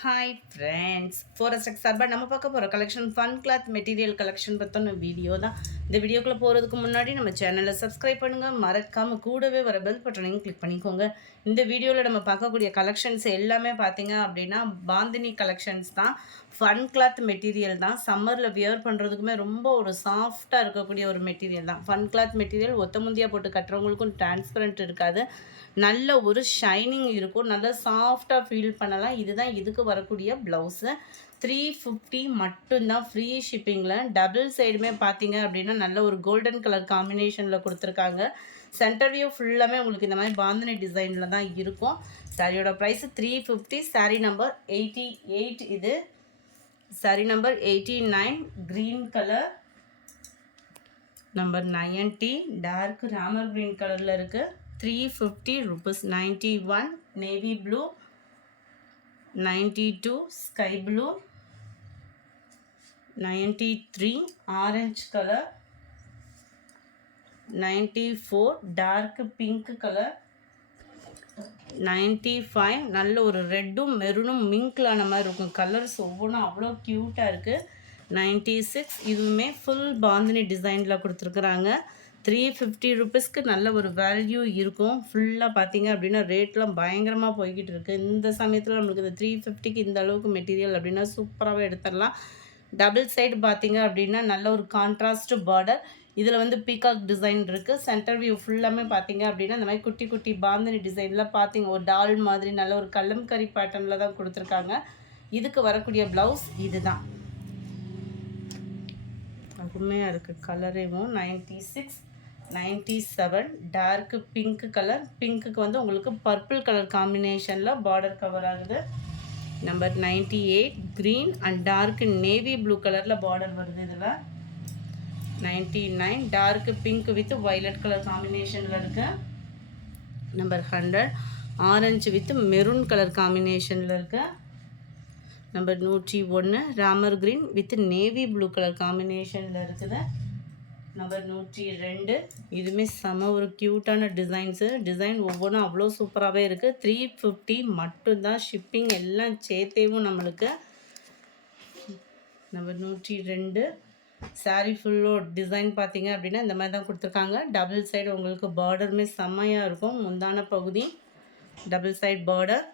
Hi friends, ஃபோரஸ்டெக் சார்பாக நம்ம பார்க்க போகிற collection fun cloth material collection பற்றின வீடியோ தான். இந்த வீடியோக்குள்ளே போகிறதுக்கு முன்னாடி நம்ம சேனலை சப்ஸ்கிரைப் பண்ணுங்கள், மறக்காமல் கூடவே வர பெல் பட்டனையும் கிளிக் பண்ணிக்கோங்க. இந்த வீடியோவில் நம்ம பார்க்கக்கூடிய கலெக்ஷன்ஸ் எல்லாமே பார்த்தீங்க அப்படின்னா பாந்தினி கலெக்ஷன்ஸ் தான். ஃபன் கிளாத் மெட்டீரியல் தான். சம்மரில் வியர் பண்ணுறதுக்குமே ரொம்ப ஒரு சாஃப்டாக இருக்கக்கூடிய ஒரு மெட்டீரியல் தான். ஃபன் கிளாத் மெட்டீரியல் ஒத்த முந்தியாக போட்டு கட்டுறவங்களுக்கும் டிரான்ஸ்பரண்ட் இருக்காது, நல்ல ஒரு ஷைனிங் இருக்கும், நல்ல சாஃப்டாக ஃபீல் பண்ணலாம். இதுதான் இதுக்கு வரக்கூடிய ப்ளவுஸு. 350 மட்டும்தான், ஃப்ரீ ஷிப்பிங்கில். டபுள் சைடுமே பார்த்தீங்க அப்படின்னா நல்ல ஒரு கோல்டன் கலர் காம்பினேஷனில் கொடுத்துருக்காங்க. சென்டர் வியூ ஃபுல்லாமே உங்களுக்கு இந்த மாதிரி பாந்தினி டிசைனில் தான் இருக்கும். சாரியோட ப்ரைஸ் 350. சாரீ நம்பர் 88. இது sari number 89, green colour. Number 90 dark Ramar green கலரில் இருக்குது. 350 rupees. 91 navy blue, 92 sky blue, 93 orange color, 94 dark pink color, 95 நல்ல ஒரு ரெட்டும் மெரூனும் மிங்க்லான மாதிரி இருக்கும். கலர்ஸ் ஒவ்வொன்றும் அவ்வளோ க்யூட்டாக இருக்குது. 96 இதுவுமே ஃபுல் பாந்தினி டிசைனில் கொடுத்துருக்குறாங்க. 350 ருபீஸ்க்கு நல்ல ஒரு வேல்யூ இருக்கும். ஃபுல்லாக பார்த்தீங்க அப்படின்னா ரேட்லாம் பயங்கரமாக போய்கிட்டு இருக்குது. இந்த சமயத்தில் நம்மளுக்கு இந்த 350க்கு இந்த அளவுக்கு மெட்டீரியல் அப்படின்னா சூப்பராகவே எடுத்துடலாம். டபுள் சைடு பார்த்தீங்க அப்படின்னா நல்ல ஒரு கான்ட்ராஸ்ட் பார்டர். இதில் வந்து பீகாக் டிசைன் இருக்குது. சென்டர் வியூ ஃபுல்லாமே பார்த்தீங்க அப்படின்னா இந்த மாதிரி குட்டி குட்டி பாந்தினி டிசைனில் பார்த்தீங்க ஒரு டால் மாதிரி நல்ல ஒரு கல்லம்கரி பேட்டர்னில் தான் கொடுத்துருக்காங்க. இதுக்கு வரக்கூடிய ப்ளவுஸ் இது தான். அருமையாக இருக்குது கலரேவும். 96, 97 டார்க் பிங்க் கலர். பிங்க்குக்கு வந்து உங்களுக்கு பர்பிள் கலர் காம்பினேஷனில் பார்டர் கவர் ஆகுது. Number 98 green and dark navy blue கலரில் பார்டர் வருது. இதில் 99 dark pink with violet colour காம்பினேஷனில் இருக்குது. Number 100 orange with maroon colour காம்பினேஷனில் இருக்குது. Number 101 Ramar green with navy blue colour காம்பினேஷனில் இருக்குது. நம்பர் 102 இதுவுமே செம ஒரு க்யூட்டான டிசைன்ஸு. டிசைன் ஒவ்வொன்றும் அவ்வளோ சூப்பராகவே இருக்குது. 350 மட்டும்தான், ஷிப்பிங் எல்லாம் சேர்த்தேவும் நம்மளுக்கு. நம்பர் 102 சாரீ ஃபுல்லோ டிசைன் பார்த்தீங்க அப்படின்னா இந்த மாதிரி தான் கொடுத்துருக்காங்க. டபுள் சைடு உங்களுக்கு பார்டருமே செம்மையாக இருக்கும். முந்தான பகுதி டபுள் சைடு பார்டர்.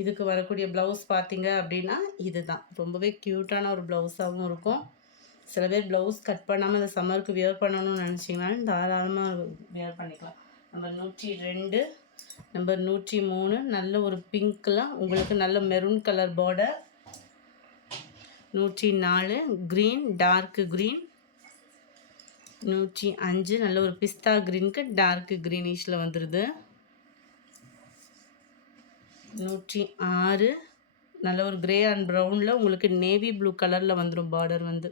இதுக்கு வரக்கூடிய ப்ளவுஸ் பார்த்தீங்க அப்படின்னா இது தான். ரொம்பவே க்யூட்டான ஒரு ப்ளவுஸாகவும் இருக்கும். சில பேர் ப்ளவுஸ் கட் பண்ணாமல் இந்த சம்மருக்கு வியர் பண்ணணும்னு நினச்சிங்கனாலும் தாராளமாக வியர் பண்ணிக்கலாம். நம்பர் 102 நம்பர் 103 நல்ல ஒரு பிங்க்லாம் உங்களுக்கு நல்ல maroon colour border. 104 green dark green. 105 நல்ல ஒரு பிஸ்தா க்ரீனுக்கு டார்க் க்ரீனிஷில் வந்துடுது. 106 நல்ல ஒரு கிரே அண்ட் ப்ரௌனில் உங்களுக்கு நேவி ப்ளூ கலரில் வந்துடும். பார்டர் வந்து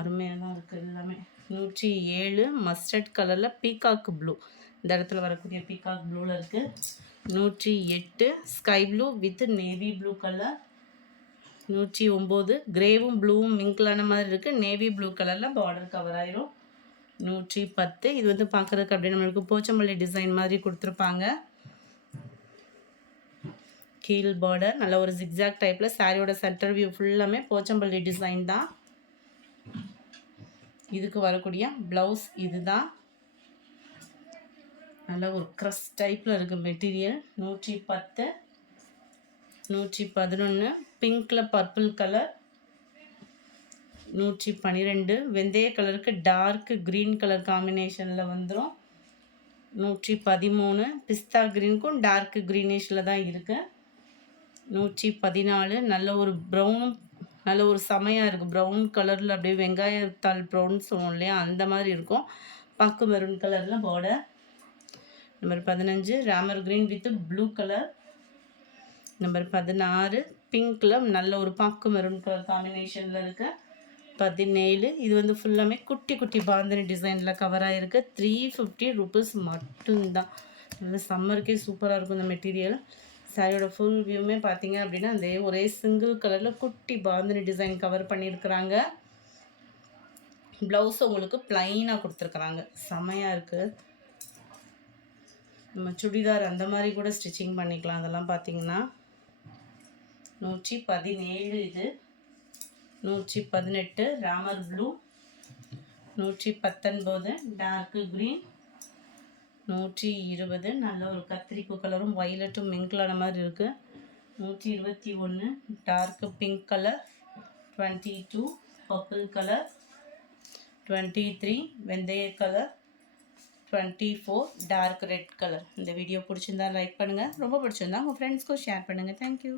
அருமையாக தான் இருக்குது எல்லாமே. 107 மஸ்டர்ட் கலரில் பீகாக் ப்ளூ, இந்த இடத்துல வரக்கூடிய பீகாக் ப்ளூவில் இருக்குது. 108 sky blue with navy blue colour. 109 கிரேவும் ப்ளூவும் மிங்கிளான மாதிரி இருக்குது. நேவி ப்ளூ கலரில் பார்டர் கவர் ஆயிரும். 110 இது வந்து பார்க்குறதுக்கு அப்படியே நம்மளுக்கு போச்சம்பள்ளி டிசைன் மாதிரி கொடுத்துருப்பாங்க. கீழ் பார்டர் நல்ல ஒரு ஜிக்ஜாக் டைப்பில். சாரியோட சென்டர் வியூ ஃபுல்லாமே போச்சம்பள்ளி டிசைன் தான். இதுக்கு வரக்கூடிய ப்ளவுஸ் இது தான். நல்ல ஒரு க்ரஸ் டைப்பில் இருக்குது மெட்டீரியல். 110 111 பிங்க்கில் பர்பிள் கலர். 112 வெந்தய கலருக்கு டார்க் க்ரீன் கலர் காம்பினேஷனில் வந்துடும். 113 பிஸ்தா க்ரீனுக்கும் டார்க் க்ரீனிஷில் தான் இருக்குது. 114 நல்ல ஒரு ப்ரௌனும் நல்ல ஒரு செமையாக இருக்குது. ப்ரௌன் கலரில் அப்படியே வெங்காயத்தாள் ப்ரௌன் சொல்லுவோம் இல்லையா, அந்த மாதிரி இருக்கும். பாக்கு மெரூன் கலரில் border. Number 15 Ramar green with blue colour. Number 16 பிங்க்கில் நல்ல ஒரு பாக்கு மெரூன் கலர் காம்பினேஷனில் இருக்குது. 17 இது வந்து ஃபுல்லாமே குட்டி குட்டி பாந்தினி டிசைனில் கவர் ஆகிருக்கு. 350 ருபீஸ் மட்டும்தான். நல்ல சம்மருக்கே சூப்பராக இருக்கும் இந்த மெட்டீரியல். சாரியோட ஃபுல் வியூமே பார்த்தீங்க அப்படின்னா அந்த ஒரே சிங்கிள் கலரில் குட்டி பாந்தினி டிசைன் கவர் பண்ணியிருக்கிறாங்க. ப்ளவுஸ் உங்களுக்கு ப்ளைனாக கொடுத்துருக்குறாங்க. செமையாக இருக்குது. நம்ம சுடிதார் அந்த மாதிரி கூட ஸ்டிச்சிங் பண்ணிக்கலாம். அதெல்லாம் பார்த்தீங்கன்னா 117 இது, 118 ராமர் ப்ளூ, 119 டார்க் க்ரீன், 120 நல்ல ஒரு கத்திரிப்பு கலரும் வயலட்டும் மிங்க்லான மாதிரி இருக்குது, 121 dark pink colour, 22 purple colour, 23 வெந்தய கலர், 24 டார்க் ரெட் கலர். இந்த வீடியோ பிடிச்சிருந்தா லைக் பண்ணுங்கள், ரொம்ப பிடிச்சிருந்தா உங்கள் ஃப்ரெண்ட்ஸ்க்கும் ஷேர் பண்ணுங்கள். தேங்க்யூ.